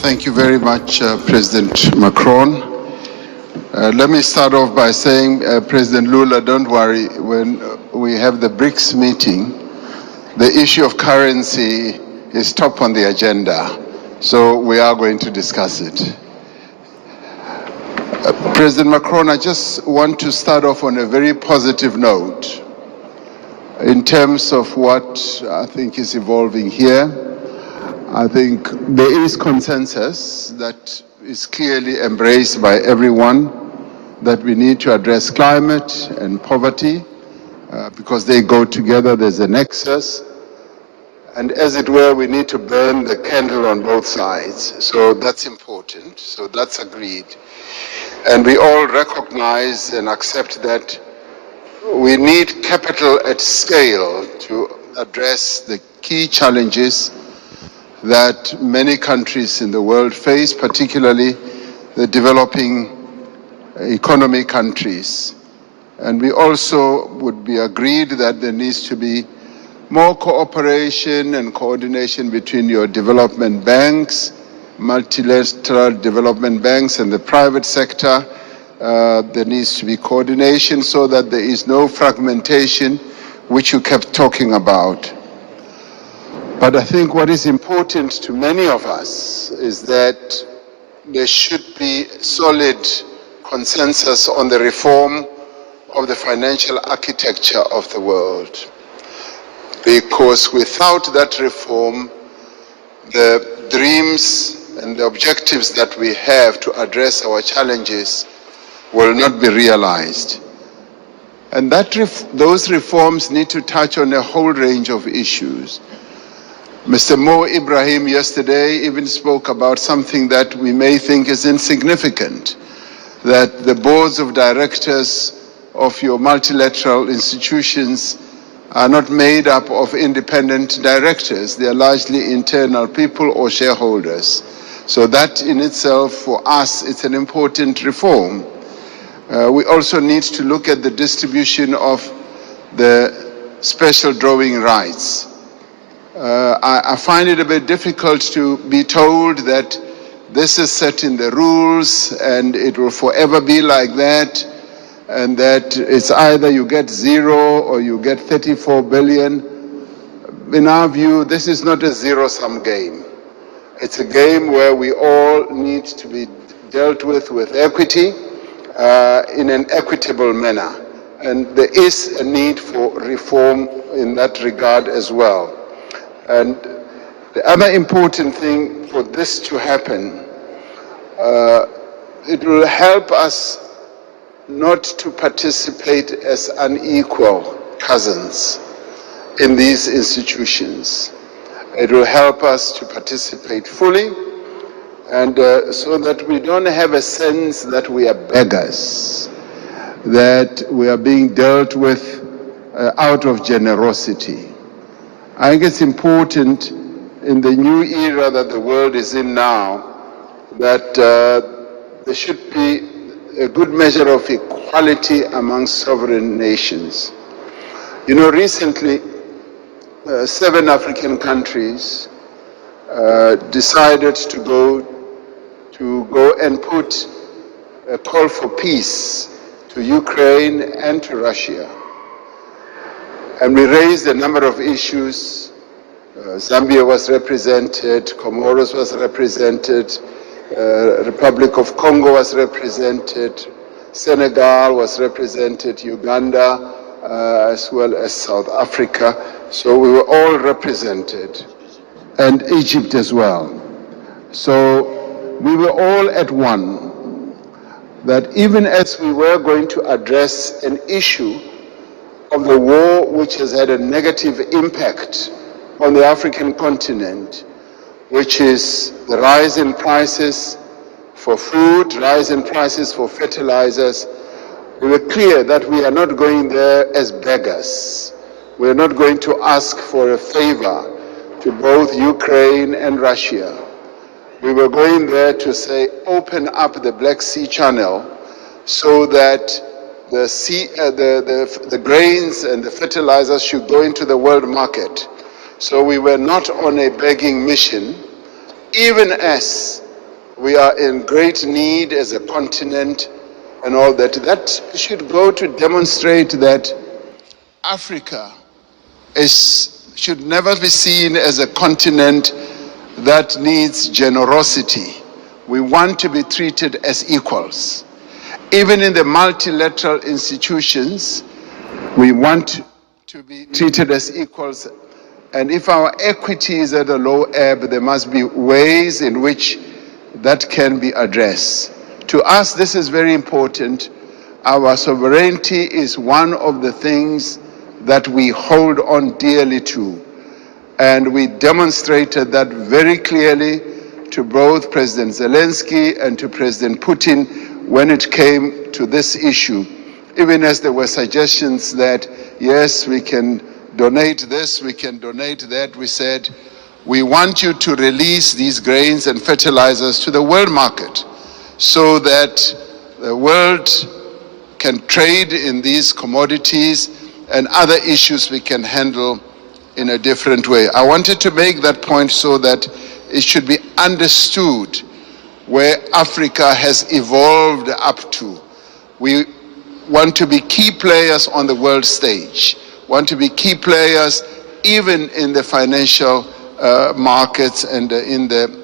Thank you very much, President Macron. Let me start off by saying, President Lula, don't worry, when we have the BRICS meeting, the issue of currency is top on the agenda, so we are going to discuss it. President Macron, I just want to start off on a very positive note in terms of what I think is evolving here. I think there is consensus that is clearly embraced by everyone that we need to address climate and poverty because they go together. There's a nexus. And as it were, we need to burn the candle on both sides. So that's important. So that's agreed. And we all recognize and accept that we need capital at scale to address the key challenges that many countries in the world face, particularly the developing economy countries. And we also would be agreed that there needs to be more cooperation and coordination between your development banks, multilateral development banks, and the private sector. There needs to be coordination so that there is no fragmentation, which you kept talking about. But I think what is important to many of us is that there should be solid consensus on the reform of the financial architecture of the world. Because without that reform, the dreams and the objectives that we have to address our challenges will not be realized. And those reforms need to touch on a whole range of issues. Mr. Mo Ibrahim yesterday even spoke about something that we may think is insignificant, that the boards of directors of your multilateral institutions are not made up of independent directors. They are largely internal people or shareholders. So that in itself, for us, it's an important reform. We also need to look at the distribution of the special drawing rights. I find it a bit difficult to be told that this is set in the rules and it will forever be like that, and that it's either you get 0 or you get 34 billion. In our view, this is not a zero-sum game. It's a game where we all need to be dealt with equity in an equitable manner. And there is a need for reform in that regard as well. And the other important thing for this to happen, it will help us not to participate as unequal cousins in these institutions. It will help us to participate fully, and so that we don't have a sense that we are beggars, that we are being dealt with out of generosity. I think it's important in the new era that the world is in now that there should be a good measure of equality amongst sovereign nations. You know, recently 7 African countries decided to go and put a call for peace to Ukraine and to Russia. And we raised a number of issues. Zambia was represented, Comoros was represented, Republic of Congo was represented, Senegal was represented, Uganda, as well as South Africa. So we were all represented, and Egypt as well. So we were all at one, that even as we were going to address an issue of the war which has had a negative impact on the African continent, which is the rise in prices for food, rise in prices for fertilizers, we were clear that we are not going there as beggars. We are not going to ask for a favor to both Ukraine and Russia. We were going there to say, open up the Black Sea Channel so that the grains and the fertilizers should go into the world market. So we were not on a begging mission, even as we are in great need as a continent and all that. That should go to demonstrate that Africa should never be seen as a continent that needs generosity. We want to be treated as equals. Even in the multilateral institutions, we want to be treated as equals. And if our equity is at a low ebb, there must be ways in which that can be addressed. To us, this is very important. Our sovereignty is one of the things that we hold on dearly to. And we demonstrated that very clearly to both President Zelensky and to President Putin when it came to this issue. Even as there were suggestions that, yes, we can donate this, we can donate that, we said, we want you to release these grains and fertilizers to the world market so that the world can trade in these commodities and other issues we can handle in a different way. I wanted to make that point so that it should be understood where Africa has evolved up to. We want to be key players on the world stage, want to be key players even in the financial markets and in the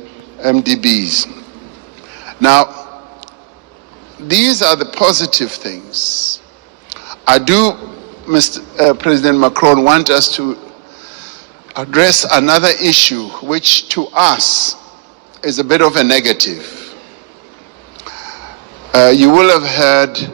MDBs. Now, these are the positive things. I do, Mr. President Macron, want us to address another issue which to us is a bit of a negative. You will have heard